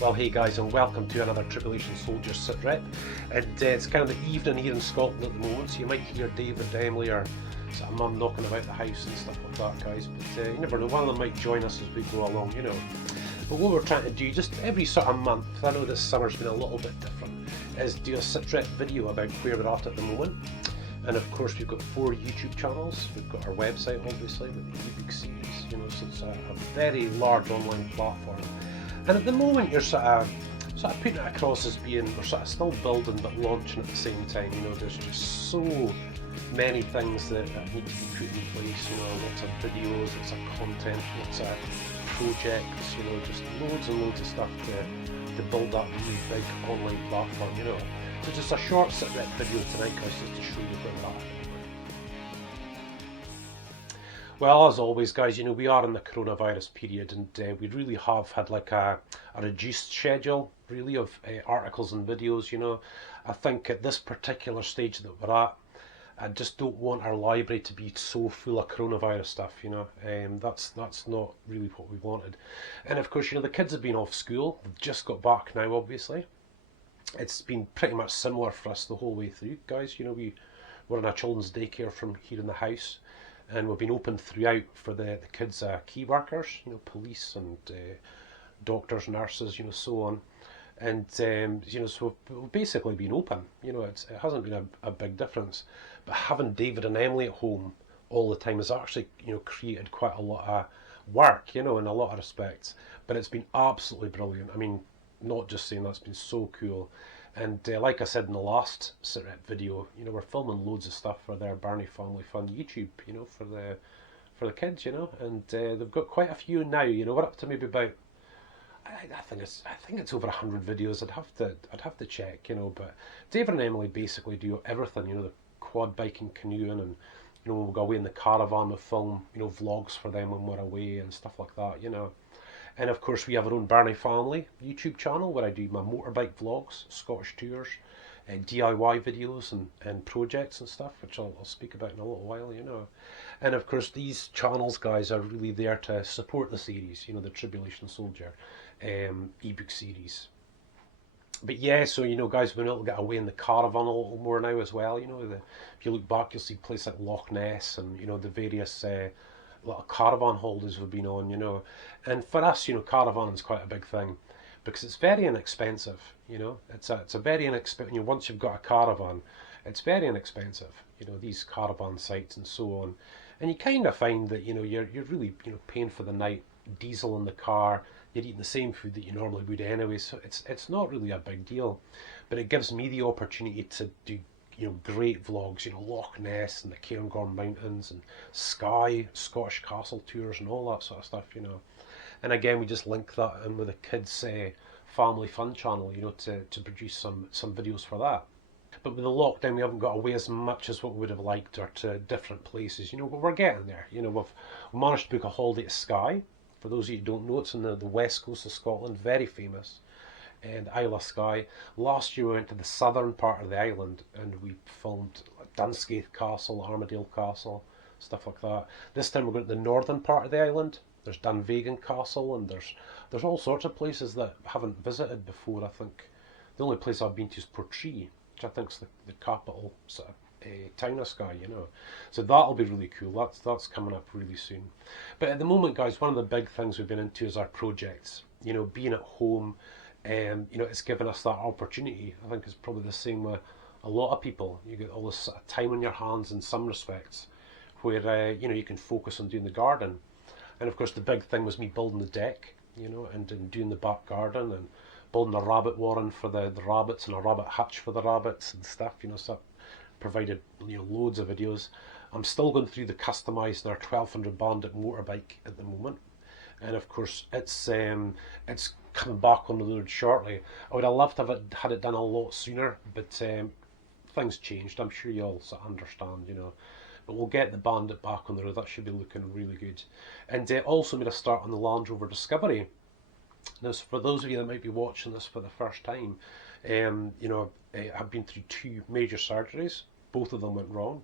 Well, hey guys, and welcome to another Tribulation Soldier Sitrep. And it's kind of the evening here in Scotland at the moment, so you might hear David, Emily, or sort of Mum knocking about the house and stuff like that, guys. But you never know, one of them might join us as we go along, you know. But what we're trying to do, just every sort of month, I know this summer's been a little bit different, is do a Sitrep video about where we're at the moment. And of course, we've got 4 YouTube channels. We've got our website, obviously, with the ebook series, you know, so it's a very large online platform. And at the moment, you're sort of putting it across as being, we're sort of still building but launching at the same time. You know, there's just so many things that need to be put in place. You know, lots of videos, lots of content, lots of projects. You know, just loads and loads of stuff to build that really big online platform. You know, so just a short Sitrep video tonight, guys, just to show you where we're at. Well, as always, guys, you know, we are in the coronavirus period, and we really have had like a reduced schedule, really, of articles and videos, you know. I think at this particular stage that we're at, I just don't want our library to be so full of coronavirus stuff, you know. That's not really what we wanted. And of course, you know, the kids have been off school. They've just got back now, obviously. It's been pretty much similar for us the whole way through, guys. You know, we're in a children's daycare from here in the house. And we've been open throughout for the kids' key workers, you know, police and doctors, nurses, you know, so on. And, you know, so we've basically been open. You know, it hasn't been a big difference. But having David and Emily at home all the time has actually, you know, created quite a lot of work, you know, in a lot of respects. But it's been absolutely brilliant. I mean, not just saying that's been so cool. And like I said in the last Sitrep video, you know, we're filming loads of stuff for their Birnie Family Fun YouTube, you know, for the kids, you know, and they've got quite a few now. You know, we're up to maybe about, I think it's over 100 videos. I'd have to check, you know. But David and Emily basically do everything, you know, the quad biking, canoeing, and you know, we'll go away in the caravan, we'll film, you know, vlogs for them when we're away and stuff like that, you know. And of course, we have our own Birnie Family YouTube channel where I do my motorbike vlogs, Scottish tours, DIY videos and projects and stuff, which I'll speak about in a little while, you know. And of course, these channels, guys, are really there to support the series, you know, the Tribulation Soldier ebook series. But yeah, so, you know, guys, we've been able to get away in the caravan a little more now as well, you know. If you look back, you'll see places like Loch Ness and, you know, the various little caravan holders we've been on, you know. And for us, you know, caravaning's quite a big thing because it's very inexpensive, you know. It's a very inexpensive, you know, once you've got a caravan, it's very inexpensive, you know, these caravan sites and so on. And you kind of find that, you know, you're really, you know, paying for the night, diesel in the car, you're eating the same food that you normally would anyway, so it's not really a big deal. But it gives me the opportunity to do, you know, great vlogs, you know, Loch Ness and the Cairngorm Mountains and Skye, Scottish castle tours and all that sort of stuff, you know. And again, we just link that in with the kids' family fun channel, you know, to produce some videos for that. But with the lockdown, we haven't got away as much as what we would have liked, or to different places, you know, but we're getting there. You know, we've managed to book a holiday to Skye. For those of you who don't know, it's on the west coast of Scotland, very famous. And Isle of Skye. Last year we went to the southern part of the island and we filmed Dunscaith Castle, Armadale Castle, stuff like that. This time we're going to the northern part of the island. There's Dunvegan Castle, and there's all sorts of places that I haven't visited before. I think the only place I've been to is Portree, which I think is the capital sort of town of Skye, you know. So that'll be really cool. That's coming up really soon. But at the moment, guys, one of the big things we've been into is our projects. You know, being at home. You know, it's given us that opportunity. I think it's probably the same with a lot of people. You get all this sort of time on your hands in some respects, where you know, you can focus on doing the garden. And of course, the big thing was me building the deck, you know, and doing the back garden and building a rabbit warren for the rabbits and a rabbit hutch for the rabbits and stuff. You know, so that provided, you know, loads of videos. I'm still going through the customising our 1200 Bandit motorbike at the moment. And of course, it's coming back on the road shortly. I would have loved to have had it done a lot sooner, but things changed. I'm sure you all sort of understand, you know. But we'll get the Bandit back on the road. That should be looking really good. And also made a start on the Land Rover Discovery. Now, for those of you that might be watching this for the first time, you know, I've been through 2 major surgeries. Both of them went wrong.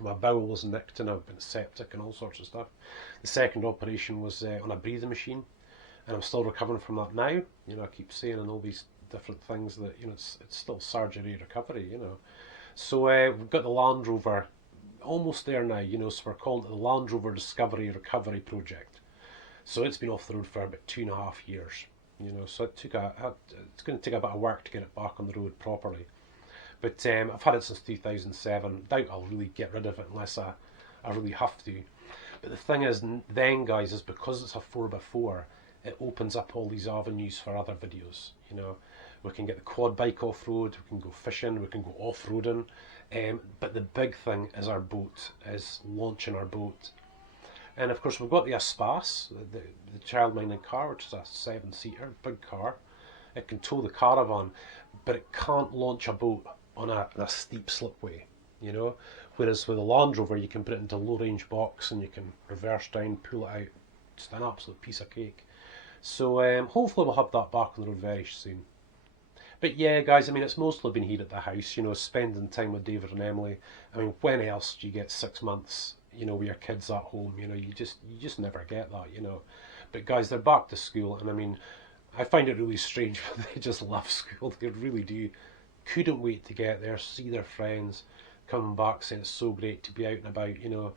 My bowel was nicked and I've been septic and all sorts of stuff. The second operation was on a breathing machine, and I'm still recovering from that now. You know, I keep saying in all these different things that, you know, it's still surgery recovery, you know. So we've got the Land Rover almost there now, you know, so we're calling it the Land Rover Discovery Recovery Project. So it's been off the road for about 2.5 years, you know, so it's going to take a bit of work to get it back on the road properly. But I've had it since 2007. Doubt I'll really get rid of it unless I really have to. But the thing is, then guys, is because it's a 4x4, it opens up all these avenues for other videos. You know, we can get the quad bike off road, we can go fishing, we can go off roading. But the big thing is our boat, is launching our boat. And of course, we've got the Espas, the child minding car, which is a 7-seater, big car. It can tow the caravan, but it can't launch a boat on a steep slipway, you know. Whereas with a Land Rover, you can put it into a low range box and you can reverse down, pull it out. Just an absolute piece of cake. So hopefully we'll have that back on the road very soon. But yeah, guys, I mean, it's mostly been here at the house, you know, spending time with David and Emily. I mean, when else do you get 6 months, you know, with your kids at home? You know, you just never get that, you know. But guys, they're back to school, and I mean, I find it really strange, but they just love school. They really do. Couldn't wait to get there, see their friends, coming back saying it's so great to be out and about, you know.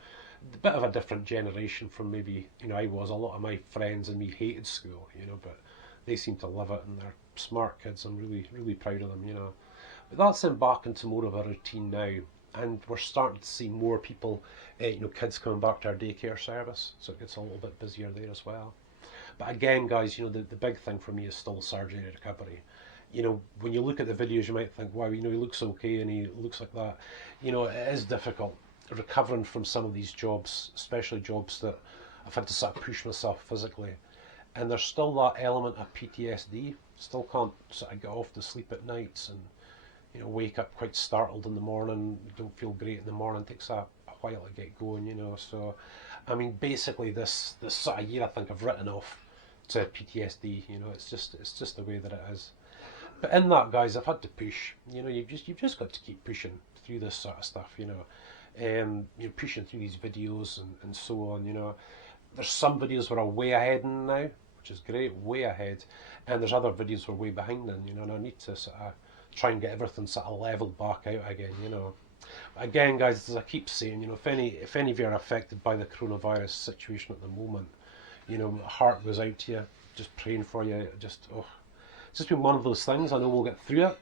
A bit of a different generation from maybe, you know, I was. A lot of my friends and me hated school, you know, but they seem to love it, and they're smart kids. I'm really, really proud of them, you know. But that's them back into more of a routine now, and we're starting to see more people, you know, kids coming back to our daycare service, so it gets a little bit busier there as well. But again, guys, you know, the big thing for me is still surgery recovery. You know, when you look at the videos, you might think, wow, you know, he looks okay and he looks like that. You know, it is difficult recovering from some of these jobs, especially jobs that I've had to sort of push myself physically. And there's still that element of PTSD. Still can't sort of get off to sleep at nights, and, you know, wake up quite startled in the morning, don't feel great in the morning, takes a while to get going, you know. So, I mean, basically this sort of year, I think I've written off to PTSD. You know, it's just the way that it is. But in that, guys, I've had to push. You know, you've just got to keep pushing through this sort of stuff. You know, pushing through these videos and so on. You know, there's some videos where I'm way ahead in now, which is great, way ahead, and there's other videos where we're way behind in. You know, and I need to sort of try and get everything sort of leveled back out again. You know. Again, guys, as I keep saying, you know, if any of you are affected by the coronavirus situation at the moment, you know, my heart goes out to you. Just praying for you. It's just been one of those things. I know we'll get through it,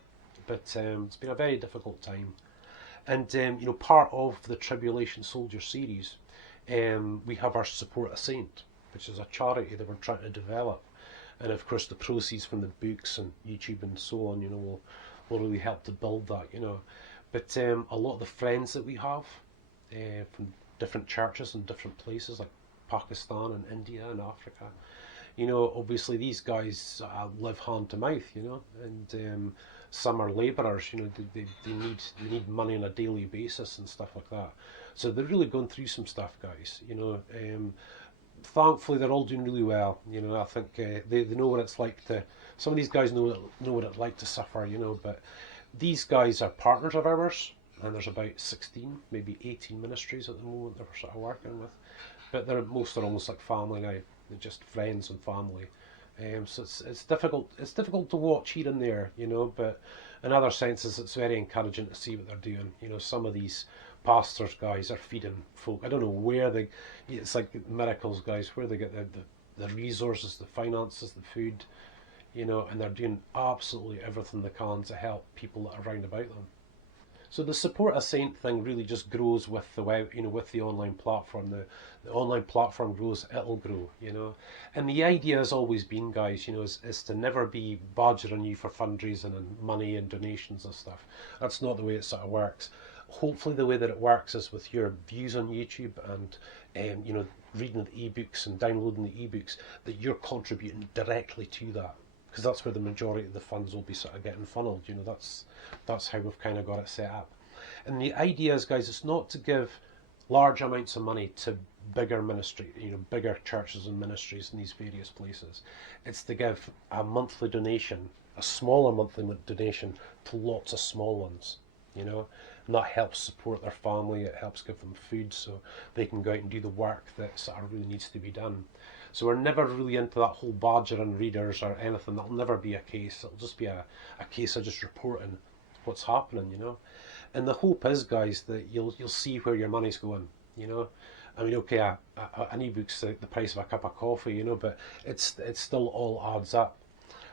but it's been a very difficult time. And you know, part of the Tribulation Soldier series, we have our Support a Saint, which is a charity that we're trying to develop. And of course, the proceeds from the books and YouTube and so on, you know, will really help to build that, you know. But a lot of the friends that we have from different churches and different places like Pakistan and India and Africa, you know, obviously these guys live hand to mouth, you know, and some are labourers, you know, they need money on a daily basis and stuff like that. So they're really going through some stuff, guys, you know. Thankfully, they're all doing really well, you know. I think they know what it's like to. Some of these guys know what it's like to suffer, you know. But these guys are partners of ours, and there's about 16, maybe 18 ministries at the moment that we're sort of working with. But most are almost like family now. They're just friends and family. So it's difficult. It's difficult to watch here and there, you know. But in other senses, it's very encouraging to see what they're doing. You know, some of these pastors guys are feeding folk. I don't know where they. It's like miracles, guys. Where they get the resources, the finances, the food, you know, and they're doing absolutely everything they can to help people that are around about them. So the Support a Saint thing really just grows with the web, you know, with the online platform. The online platform grows, it'll grow, you know. And the idea has always been, guys, you know, is to never be badgering you for fundraising and money and donations and stuff. That's not the way it sort of works. Hopefully the way that it works is with your views on YouTube and, you know, reading the ebooks and downloading the ebooks, that you're contributing directly to that. Because that's where the majority of the funds will be sort of getting funneled. You know, that's how we've kind of got it set up. And the idea is, guys, it's not to give large amounts of money to bigger ministry, you know, bigger churches and ministries in these various places. It's to give a monthly donation, a smaller monthly donation to lots of small ones, you know. and that helps support their family. It helps give them food so they can go out and do the work that sort of really needs to be done. So we're never really into that whole badgering readers or anything. That'll never be a case. It'll just be a case of just reporting what's happening, you know. And the hope is, guys, that you'll see where your money's going, you know. I mean, okay, an ebook's the price of a cup of coffee, you know, but it's still all adds up.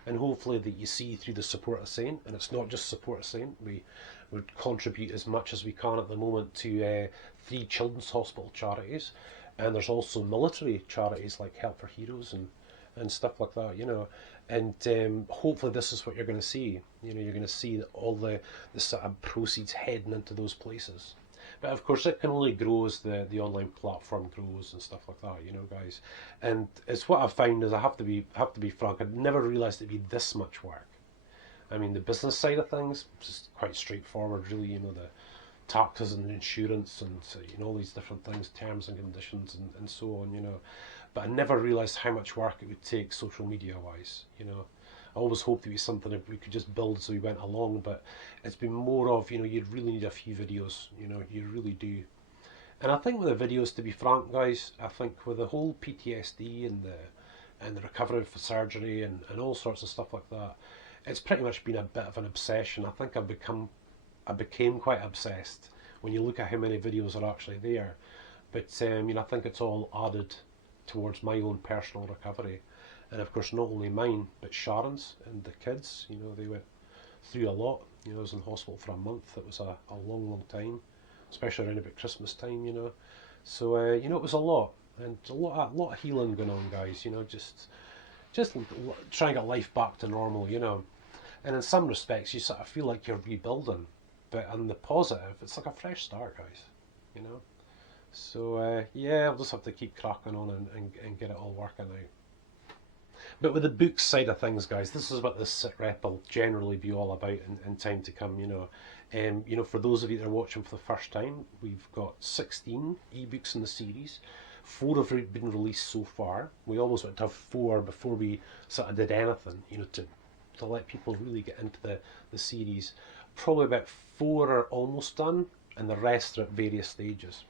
And hopefully that you see through the Support a Saint, and it's not just Support a Saint. We would contribute as much as we can at the moment to 3 children's hospital charities, and there's also military charities like Help for Heroes and stuff like that, you know. And hopefully this is what you're going to see. You know, you're going to see that all the sort of proceeds heading into those places. But of course, it can only grow as the online platform grows and stuff like that, you know, guys. And it's what I've found is I have to be frank. I'd never realised it'd be this much work. I mean, the business side of things is quite straightforward, really. You know, the taxes and insurance and you know all these different things, terms and conditions and so on. You know, but I never realised how much work it would take social media wise. You know. I always hoped it was something that we could just build as we went along, but it's been more of, you know, you really need a few videos, you know, you really do. And I think with the videos, to be frank, guys, I think with the whole PTSD and the recovery for surgery and all sorts of stuff like that, it's pretty much been a bit of an obsession. I think I became quite obsessed when you look at how many videos are actually there. But you know, I think it's all added towards my own personal recovery. And of course, not only mine, but Sharon's and the kids. You know, they went through a lot. You know, I was in hospital for a month. It was a long, long time, especially around about Christmas time. You know, so you know, it was a lot, and a lot of healing going on, guys. You know, just trying to get life back to normal. You know, and in some respects, you sort of feel like you're rebuilding, but on the positive, it's like a fresh start, guys. You know, so yeah, I'll just have to keep cracking on and get it all working out. But with the books side of things, guys, this is what this Sitrep will generally be all about in time to come, you know. You know, for those of you that are watching for the first time, we've got 16 ebooks in the series. 4 have been released so far. We always want to have 4 before we sort of did anything, you know, to let people really get into the series. Probably about 4 are almost done, and the rest are at various stages.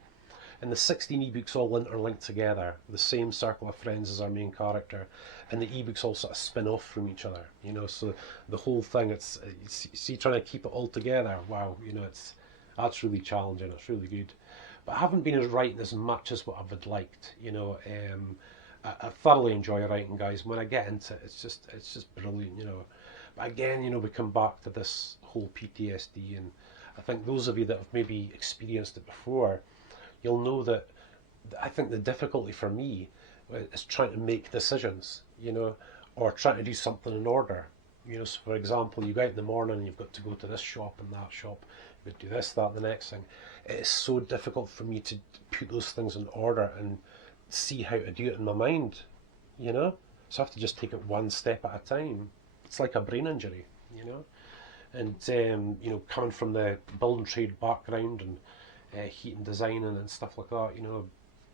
And the 16 ebooks all interlinked together, the same circle of friends as our main character, and the ebooks all sort of spin off from each other, you know, so the whole thing, it's see, trying to keep it all together, wow, you know, that's really challenging, it's really good. But I haven't been as writing as much as what I would liked, you know. I thoroughly enjoy writing, guys. When I get into it, it's just brilliant, you know. But again, you know, we come back to this whole PTSD, and I think those of you that have maybe experienced it before, you'll know that I think the difficulty for me is trying to make decisions, you know, or trying to do something in order. You know, so for example, you go out in the morning and you've got to go to this shop and that shop, you've got to do this, that, the next thing. It is so difficult for me to put those things in order and see how to do it in my mind, you know. So I have to just take it one step at a time. It's like a brain injury, you know. And, you know, coming from the building trade background and heat and designing and stuff like that, you know,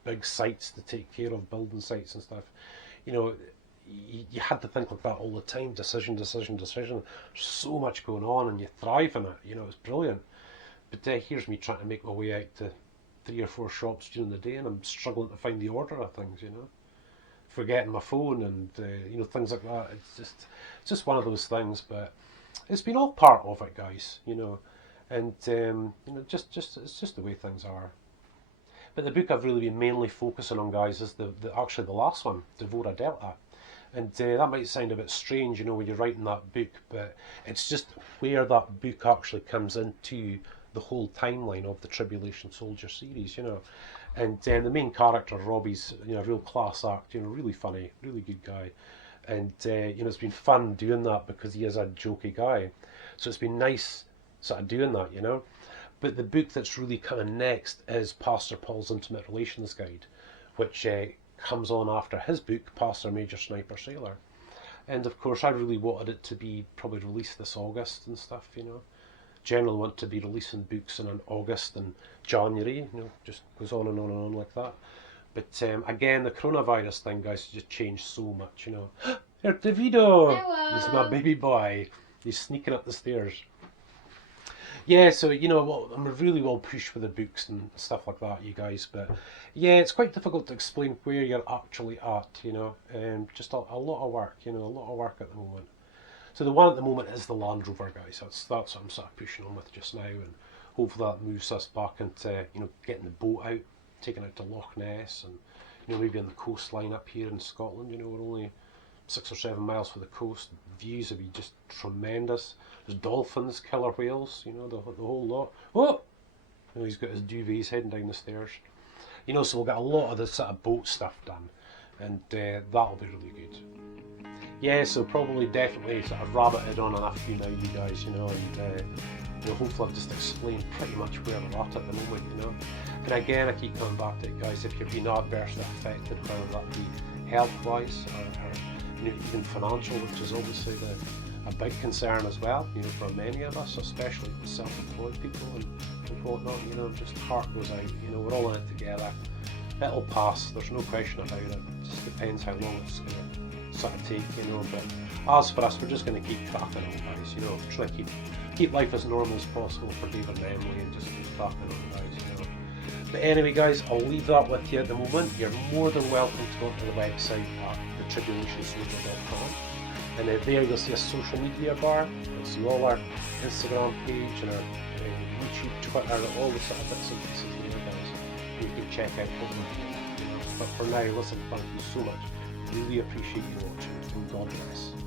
big sites to take care of, building sites and stuff, you know, you had to think like that all the time, decision. There's so much going on and you thrive in it, you know, it's brilliant. But here's me trying to make my way out to 3 or 4 shops during the day, and I'm struggling to find the order of things, you know, forgetting my phone and you know, things like that. It's just one of those things, but it's been all part of it, guys, you know. And you know, just it's just the way things are. But the book I've really been mainly focusing on, guys, is actually the last one, Devora Delta. And that might sound a bit strange, you know, when you're writing that book, but it's just where that book actually comes into the whole timeline of the Tribulation Soldier series, you know. And the main character, Robbie's, you know, a real class act, you know, really funny, really good guy. And you know, it's been fun doing that because he is a jokey guy. So it's been nice sort of doing that, you know. But the book that's really coming next is Pastor Paul's Intimate Relations Guide, which comes on after his book, Pastor Major Sniper Sailor. And of course, I really wanted it to be probably released this August and stuff, you know. Generally want to be releasing books in August and January, you know, just goes on and on and on like that. But again, the coronavirus thing, guys, has just changed so much, you know. There's Davido! Hello. This is my baby boy. He's sneaking up the stairs. Yeah, so well, I'm really well pushed with the books and stuff like that, you guys. But yeah, it's quite difficult to explain where you're actually at. Just a lot of work. A lot of work at the moment. So the one at the moment is the Land Rover, guys. That's what I'm sort of pushing on with just now, and hopefully that moves us back into getting the boat out, taking it to Loch Ness, and maybe on the coastline up here in Scotland. We're only 6 or 7 miles from the coast. Views would be just tremendous. There's dolphins, killer whales, the whole lot. Oh, he's got his duvets heading down the stairs. So we'll get a lot of the sort of boat stuff done, and that'll be really good. Yeah, so probably definitely sort of rabbited on enough for you now, you guys, and hopefully I've just explained pretty much where we're at the moment. And again, I keep coming back to it, guys. If you've been adversely affected, whether that be health-wise or even financial, which is obviously a big concern as well, for many of us, especially self-employed people and whatnot. Just heart goes out. We're all in it together. It'll pass. There's no question about it. It just depends how long it's going to sort of take, But as for us, we're just going to keep cracking on, guys. Try to keep life as normal as possible for David and Emily, and just keep cracking on, guys. But anyway, guys, I'll leave that with you at the moment. You're more than welcome to go to the website at Tribulation.com, and there you'll see a social media bar. You'll see all our Instagram page and our YouTube, Twitter, all the sort of bits and pieces there, guys. You can check out what we're doing. But for now, listen, thank you so much. Really appreciate you watching, and God bless.